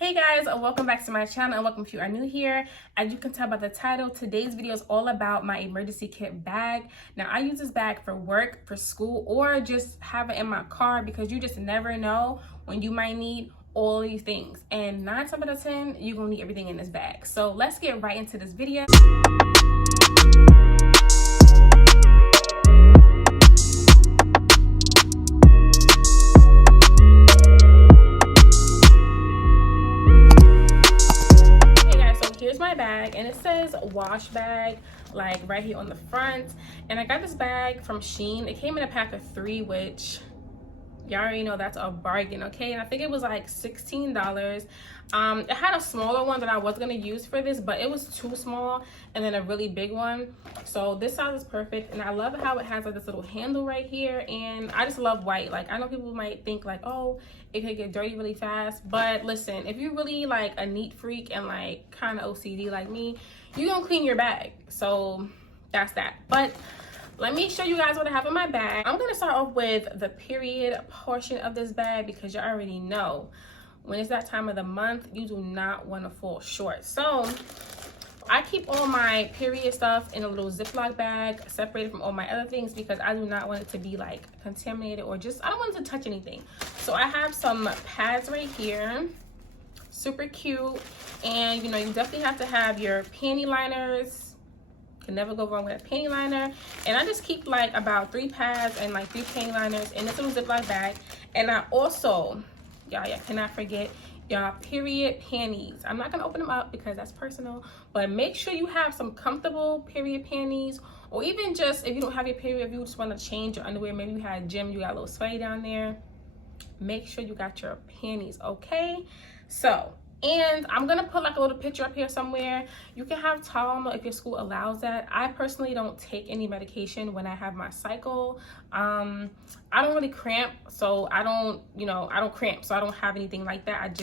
Hey guys, welcome back to my channel and welcome if you are new here. As you can tell by the title, today's video is all about my emergency kit bag. Now I use this bag for work, for school, or just have it in my car because you just never know when you might need all these things. And 9 times out of 10, you're gonna need everything in this bag. So let's get right into this video. Bag, and it says wash bag like right here on the front. And I got this bag from Shein. It came in a pack of 3, which y'all already know that's a bargain, okay? And I think it was like $16. It had a smaller one that I was gonna use for this, but it was too small, and then a really big one. So this size is perfect, and I love how it has like this little handle right here. And I just love white. Like, I know people might think like, oh, it could get dirty really fast, but listen, if you're really like a neat freak and like kind of OCD like me, you're gonna clean your bag. So that's that. But let me show you guys what I have in my bag. I'm gonna start off with the period portion of this bag because you already know when it's that time of the month, you do not want to fall short. So I keep all my period stuff in a little Ziploc bag separated from all my other things because I do not want it to be like contaminated or just, I don't want it to touch anything. So I have some pads right here, super cute. And you know, you definitely have to have your panty liners. Can never go wrong with a panty liner. And I just keep like about 3 pads and like 3 panty liners in this little Ziploc bag. And I also, y'all cannot forget y'all period panties. I'm not gonna open them up because that's personal, but make sure you have some comfortable period panties, or even just if you don't have your period, if you just want to change your underwear, maybe you had a gym, you got a little sweaty down there, make sure you got your panties, okay? So, and I'm gonna put like a little picture up here somewhere. You can have Tylenol if your school allows that. I personally don't take any medication when I have my cycle. I don't really cramp, so I don't cramp, so I don't have anything like that.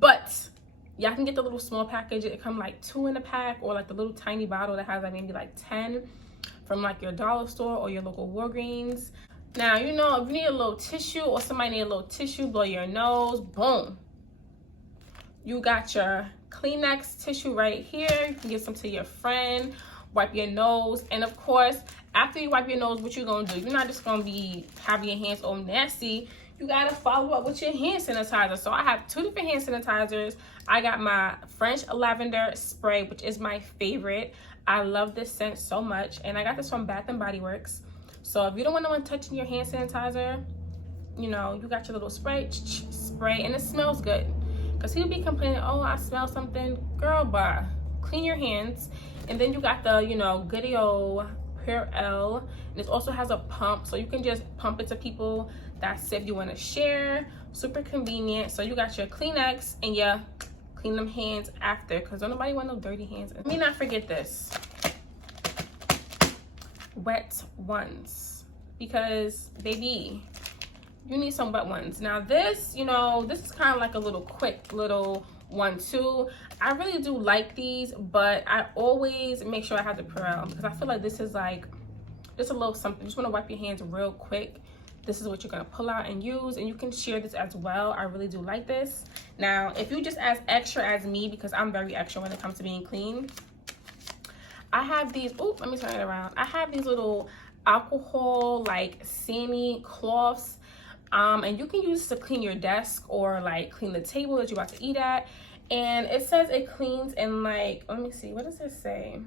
But y'all can get the little small package. It comes like 2 in a pack, or like the little tiny bottle that has like maybe like 10 from like your dollar store or your local Walgreens. Now, you know, if you need a little tissue or somebody need a little tissue, blow your nose, boom. You got your Kleenex tissue right here. You can give some to your friend, wipe your nose. And of course, after you wipe your nose, what you gonna do? You're not just gonna be having your hands all nasty. You gotta follow up with your hand sanitizer. So I have 2 different hand sanitizers. I got my French lavender spray, which is my favorite. I love this scent so much. And I got this from Bath & Body Works. So if you don't want no one touching your hand sanitizer, you know, you got your little spray, and it smells good. Because he'll be complaining, oh, I smell something. Girl, bye. Clean your hands. And then you got the, you know, goody old Pure L. And it also has a pump, so you can just pump it to people. That's if you want to share. Super convenient. So you got your Kleenex, and yeah, clean them hands after, because don't nobody want no dirty hands. Let me not forget this. Wet ones. Because, baby, you need some wet ones. Now this, you know, this is kind of like a little quick little one too. I really do like these, but I always make sure I have the Purell because I feel like this is like just a little something. You just want to wipe your hands real quick. This is what you're going to pull out and use, and you can share this as well. I really do like this. Now, if you just as extra as me, because I'm very extra when it comes to being clean, I have these, oh, let me turn it around. I have these little alcohol like sandy cloths. And you can use this to clean your desk or like clean the table that you're about to eat at. And it says it cleans in like, let me see, what does it say?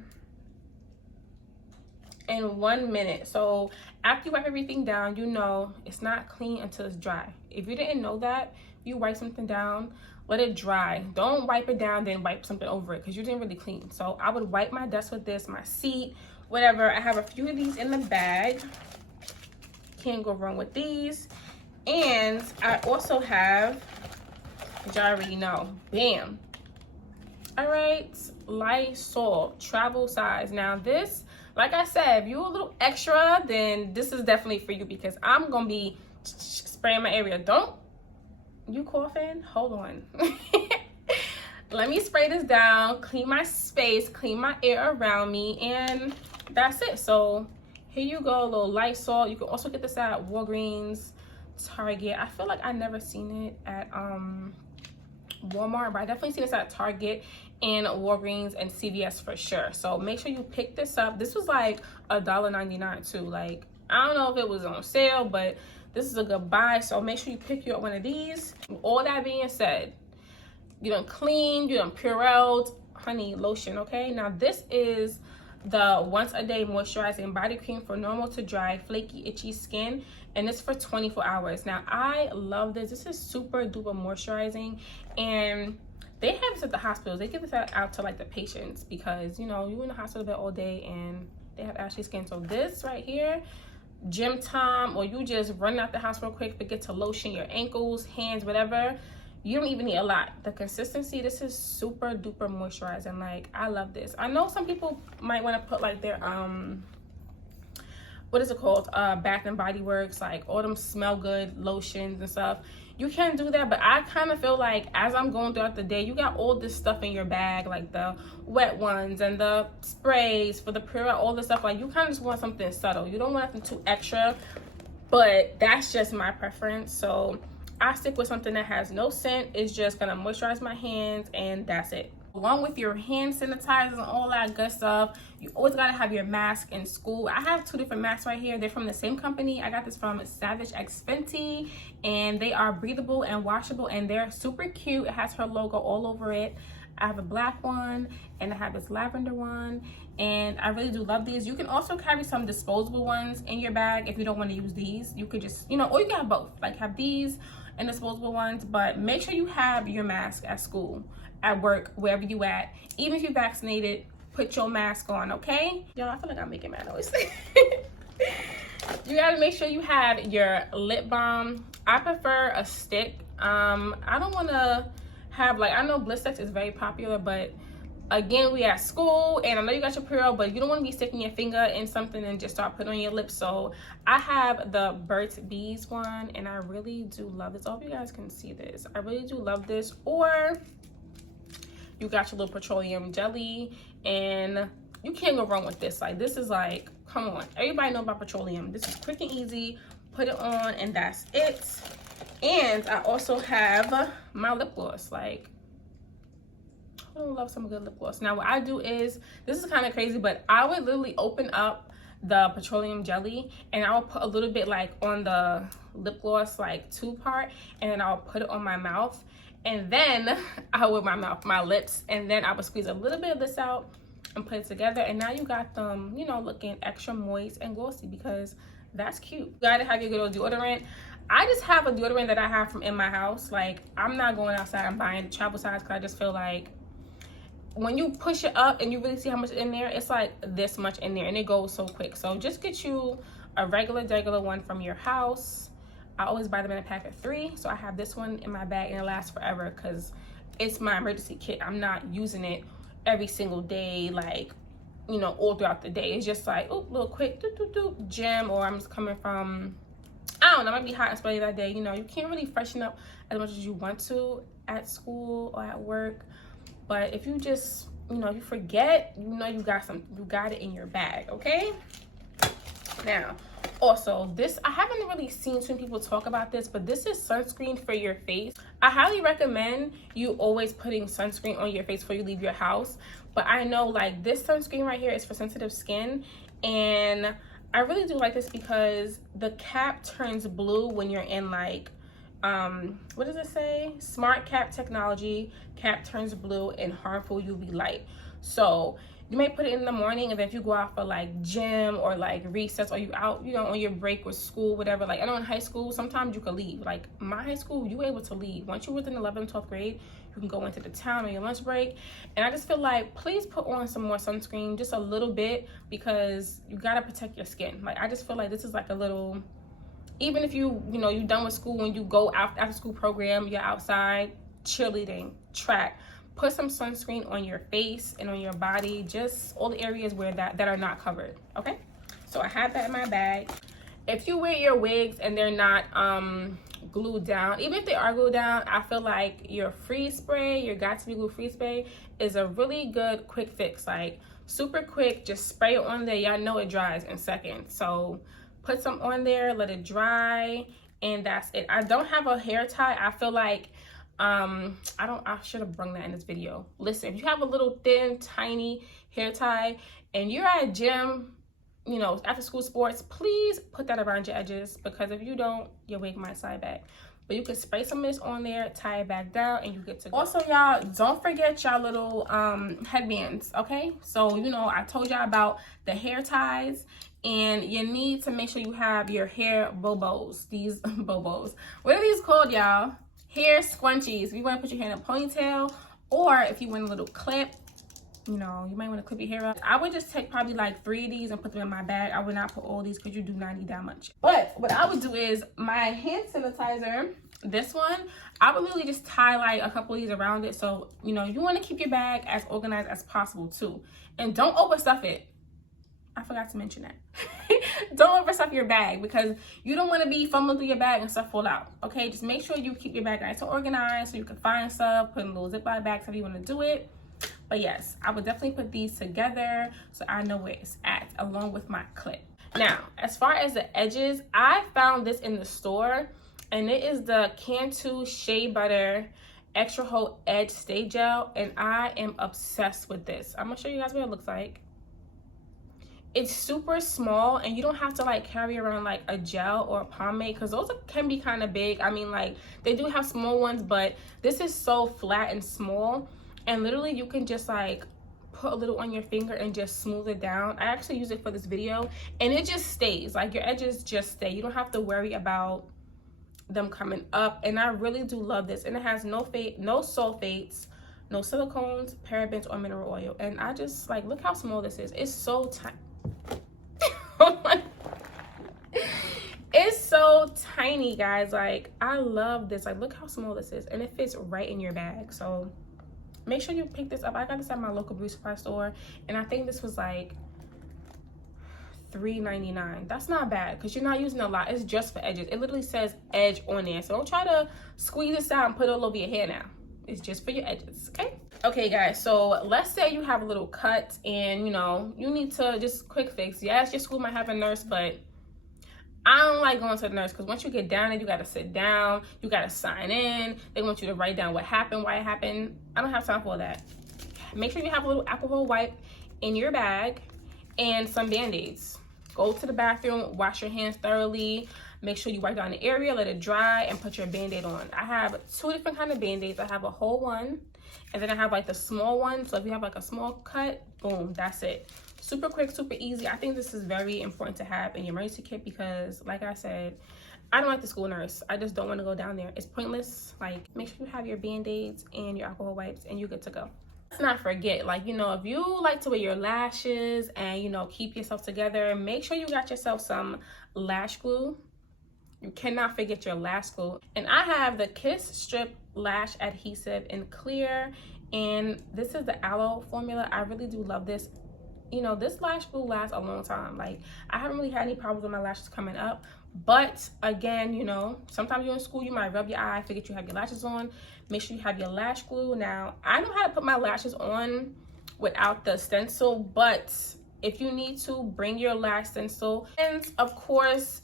In 1 minute. So after you wipe everything down, you know it's not clean until it's dry. If you didn't know that, you wipe something down, let it dry. Don't wipe it down, then wipe something over it because you didn't really clean. So I would wipe my desk with this, my seat, whatever. I have a few of these in the bag. Can't go wrong with these. And I also have, which I already know, bam. All right, Lysol travel size. Now this, like I said, if you're a little extra, then this is definitely for you because I'm gonna be spraying my area. Don't you coughing? Hold on. Let me spray this down, clean my space, clean my air around me, and that's it. So here you go, a little Lysol. You can also get this at Walgreens, Target. I feel like I never seen it at Walmart, but I definitely see this at Target and Walgreens and CVS for sure. So make sure you pick this up. This was like $1.99 too. Like, I don't know if it was on sale, but this is a good buy. So make sure you pick you up one of these. All that being said, you done cleaned, you done Purelled, honey, lotion, okay? Now this is the once a day moisturizing body cream for normal to dry, flaky, itchy skin, and it's for 24 hours. Now I love this. This is super duper moisturizing, and they have this at the hospitals. They give this out to like the patients because, you know, you're in the hospital bed all day and they have ashy skin. So this right here, gym time, or you just run out the house real quick, forget to lotion your ankles, hands, whatever, you don't even need a lot. The consistency, this is super duper moisturizing. Like, I love this. I know some people might want to put like their what is it called, Bath and Body Works, like all them smell good lotions and stuff. You can do that, but I kind of feel like as I'm going throughout the day, you got all this stuff in your bag, like the wet ones and the sprays for the Purell, all this stuff. Like, you kind of just want something subtle. You don't want nothing too extra, but that's just my preference. So I stick with something that has no scent. It's just gonna moisturize my hands, and that's it. Along with your hand sanitizer and all that good stuff, you always gotta have your mask in school. I have two different masks right here. They're from the same company. I got this from Savage X Fenty, and they are breathable and washable, and they're super cute. It has her logo all over it. I have a black one, and I have this lavender one, and I really do love these. You can also carry some disposable ones in your bag if you don't want to use these. You could just, you know, or you can have both, like have these and disposable ones, but make sure you have your mask at school, at work, wherever you at. Even if you're vaccinated, put your mask on, okay? Y'all, I feel like I'm making mad noise. You gotta make sure you have your lip balm. I prefer a stick. I don't wanna have, like, I know Blistex is very popular, but again, we at school, and I know you got your Purell, but you don't want to be sticking your finger in something and just start putting on your lips. So I have the Burt's Bees one, and I really do love this. I hope you guys can see this. I really do love this. Or you got your little petroleum jelly, and you can't go wrong with this. Like, this is like, come on, everybody know about petroleum. This is quick and easy. Put it on, and that's it. And I also have my lip gloss. Like, I love some good lip gloss. Now what I do is, this is kind of crazy, but I would literally open up the petroleum jelly, and I will put a little bit like on the lip gloss, like tube part, and then I'll put it on my mouth, and then I would my lips, and then I would squeeze a little bit of this out and put it together, and now you got them, you know, looking extra moist and glossy, because that's cute. You gotta have your good old deodorant. I just have a deodorant that I have from in my house. Like, I'm not going outside and buying travel size, because I just feel like when you push it up and you really see how much in there, it's like this much in there, and it goes so quick. So just get you a regular one from your house. I always buy them in a pack of 3, so I have this one in my bag, and it lasts forever because it's my emergency kit. I'm not using it every single day, like, you know, all throughout the day. It's just like, oh, little quick gym, or I'm just coming from, I don't know, I might be hot and sweaty that day. You know, you can't really freshen up as much as you want to at school or at work. But if you just, you know, you forget, you know, you got it in your bag, okay? Now, also, this, I haven't really seen too many people talk about this, but this is sunscreen for your face. I highly recommend you always putting sunscreen on your face before you leave your house. But I know, like, this sunscreen right here is for sensitive skin, and I really do like this because the cap turns blue when you're in, like, what does it say? Smart cap technology. Cap turns blue in harmful UV light. So you may put it in the morning, and then if you go out for like gym or like recess, or you out, you know, on your break with school, whatever. Like, I know in high school, sometimes you could leave. Like, my high school, you were able to leave. Once you were in 11th, 12th grade, you can go into the town on your lunch break. And I just feel like, please put on some more sunscreen, just a little bit, because you gotta protect your skin. Like, I just feel like this is like a little, even if you know, you're done with school, when you go out after school program, you're outside, cheerleading, track, put some sunscreen on your face and on your body, just all the areas where that are not covered, okay? So I have that in my bag. If you wear your wigs and they're not glued down, even if they are glued down, I feel like your freeze spray, your Got2b Glue freeze spray is a really good quick fix. Like, super quick, just spray it on there. Y'all know it dries in seconds. So put some on there, let it dry, and that's it. I don't have a hair tie. I feel like I should have brung that in this video. Listen, if you have a little thin, tiny hair tie and you're at a gym, you know, after school sports, please put that around your edges, because if you don't, your wig might slide back. But you can spray some of this on there, tie it back down, and you get to go. Also, y'all, don't forget y'all little headbands, okay? So, you know, I told y'all about the hair ties, and you need to make sure you have your hair bobos. These bobos. What are these called, y'all? Hair scrunchies. If you want to put your hair in a ponytail, or if you want a little clip, you know, you might want to clip your hair up. I would just take probably like 3 of these and put them in my bag. I would not put all these because you do not need that much. But what I would do is my hand sanitizer, this one, I would literally just tie like a couple of these around it. So, you know, you want to keep your bag as organized as possible too. And don't overstuff it. I forgot to mention that. Don't overstuff your bag, because you don't want to be fumbling through your bag and stuff fall out. Okay, just make sure you keep your bag nice and organized so you can find stuff, put in little Ziploc bags if you want to do it. But yes, I would definitely put these together so I know where it's at, along with my clip. Now, as far as the edges, I found this in the store, and it is the Cantu Shea Butter Extra Hold Edge Stay Gel, and I am obsessed with this. I'm gonna show you guys what it looks like. It's super small, and you don't have to like carry around like a gel or a pomade, because those can be kind of big. I mean, like, they do have small ones, but this is so flat and small. And literally you can just like put a little on your finger and just smooth it down. I actually use it for this video, and it just stays. Like, your edges just stay. You don't have to worry about them coming up. And I really do love this. And it has no sulfates, no silicones, parabens, or mineral oil. And I just like, look how small this is. It's so tiny. It's so tiny, guys. Like, I love this. Like, look how small this is, and it fits right in your bag. So make sure you pick this up. I got this at my local beauty supply store, and I think this was like $3.99. That's not bad, because you're not using a lot. It's just for edges. It literally says edge on there, so don't try to squeeze this out and put it all over your hair now. It's just for your edges, okay? Okay, guys, so let's say you have a little cut and, you know, you need to just quick fix. Yes, your school might have a nurse, but I don't like going to the nurse, because once you get down there, you got to sit down, you got to sign in. They want you to write down what happened, why it happened. I don't have time for all that. Make sure you have a little alcohol wipe in your bag and some Band-Aids. Go to the bathroom, wash your hands thoroughly. Make sure you wipe down the area, let it dry, and put your Band-Aid on. I have 2 different kind of Band-Aids. I have a whole one, and then I have like the small one. So if you have like a small cut, boom, that's it. Super quick, super easy. I think this is very important to have in your emergency kit, because like I said, I don't like the school nurse. I just don't want to go down there. It's pointless. Like, make sure you have your Band-Aids and your alcohol wipes, and you're good to go. Let's not forget, like, you know, if you like to wear your lashes and, you know, keep yourself together, make sure you got yourself some lash glue. You cannot forget your lash glue. And I have the Kiss Strip Lash Adhesive in clear, and this is the aloe formula. I really do love this. You know, this lash glue lasts a long time. Like, I haven't really had any problems with my lashes coming up. But again, you know, sometimes you're in school, you might rub your eye, forget you have your lashes on. Make sure you have your lash glue. Now, I know how to put my lashes on without the stencil, but if you need to, bring your lash stencil. And of course,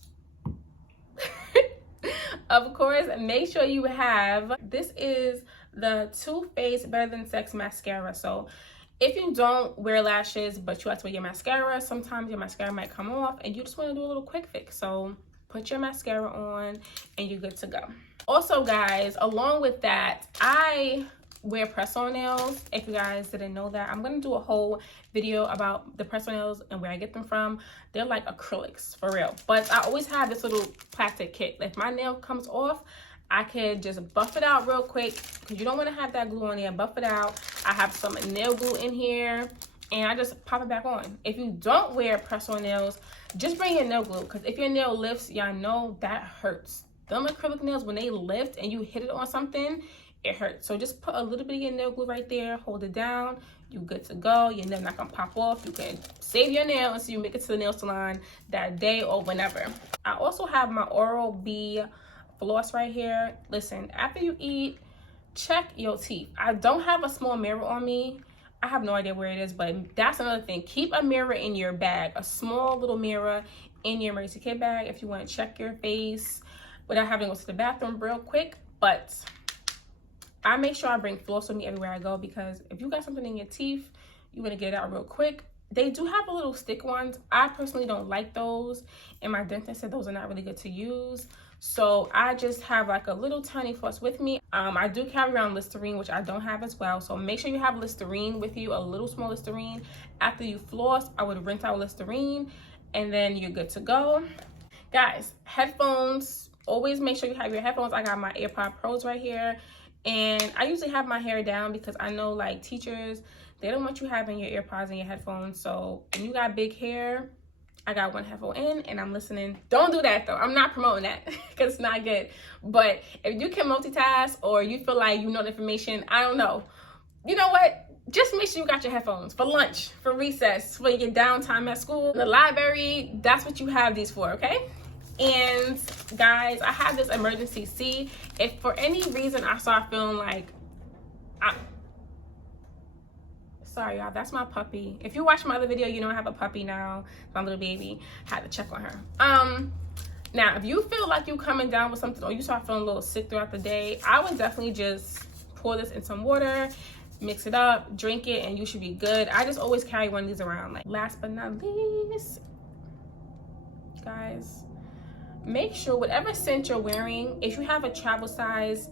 make sure you have, this is the Too Faced Better Than Sex Mascara. So if you don't wear lashes, but you have to wear your mascara, sometimes your mascara might come off and you just want to do a little quick fix. So put your mascara on and you're good to go. Also, guys, along with that, I wear press-on nails. If you guys didn't know that, I'm going to do a whole video about the press-on nails and where I get them from. They're like acrylics, for real. But I always have this little plastic kit. If my nail comes off, I could just buff it out real quick, because you don't want to have that glue on there. Buff it out. I have some nail glue in here, and I just pop it back on. If you don't wear press-on nails, just bring your nail glue, because if your nail lifts, y'all know that hurts. Them acrylic nails, when they lift and you hit it on something, it hurts. So just put a little bit of your nail glue right there, hold it down, you're good to go. Your nail not gonna pop off. You can save your nail until you make it to the nail salon that day or whenever. I also have my Oral-B floss right here. Listen, after you eat, check your teeth. I don't have a small mirror on me. I have no idea where it is, but that's another thing. Keep a mirror in your bag, a small little mirror in your emergency kit bag if you want to check your face without having to go to the bathroom real quick. But I make sure I bring floss with me everywhere I go, because if you got something in your teeth, you want to get it out real quick. They do have a little stick ones. I personally don't like those, and my dentist said those are not really good to use. So I just have like a little tiny floss with me. I do carry around Listerine, which I don't have as well. So make sure you have Listerine with you, a little small Listerine. After you floss, I would rinse out Listerine, and then you're good to go. Guys, headphones. Always make sure you have your headphones. I got my AirPod Pros right here. And I usually have my hair down because I know like teachers, they don't want you having your AirPods and your headphones. So when you got big hair, I got one headphone in and I'm listening. Don't do that though. I'm not promoting that because it's not good. But if you can multitask, or you feel like you know the information, I don't know. You know what? Just make sure you got your headphones for lunch, for recess, for your downtime at school, the library. That's what you have these for, okay? And guys, I have this emergency C. If for any reason I start feeling like, sorry y'all, that's my puppy. If you watch my other video, you know I have a puppy now, my little baby. Had to check on her. Now if you feel like you coming down with something, or you start feeling a little sick throughout the day, I would definitely just pour this in some water, mix it up, drink it, and you should be good. I just always carry one of these around. Like, last but not least, guys, make sure whatever scent you're wearing, if you have a travel size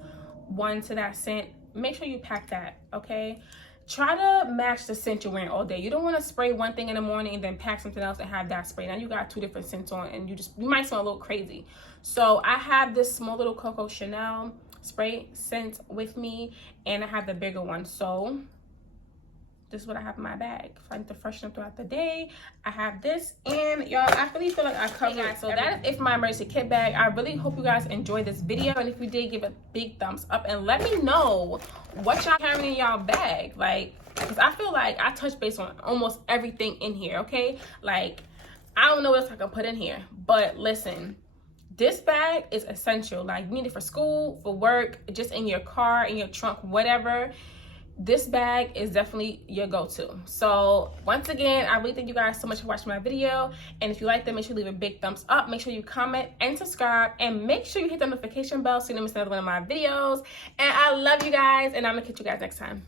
one to that scent, make sure you pack that, okay? Try to match the scent you're wearing all day. You don't want to spray one thing in the morning and then pack something else and have that spray. Now you got two different scents on, and you might smell a little crazy. So I have this small little Coco Chanel spray scent with me, and I have the bigger one. So this is what I have in my bag. If I need to freshen up throughout the day, I have this. And y'all, I really feel like I covered it. So that is it for my emergency kit bag. I really hope you guys enjoyed this video. And if you did, give a big thumbs up. And let me know what y'all carrying in y'all bag. Like, because I feel like I touched base on almost everything in here, okay? Like, I don't know what else I can put in here. But listen, this bag is essential. Like, you need it for school, for work, just in your car, in your trunk, whatever. This bag is definitely your go-to. So once again, I really thank you guys so much for watching my video. And if you like them, make sure you leave a big thumbs up. Make sure you comment and subscribe. And make sure you hit the notification bell so you don't miss another one of my videos. And I love you guys. And I'm going to catch you guys next time.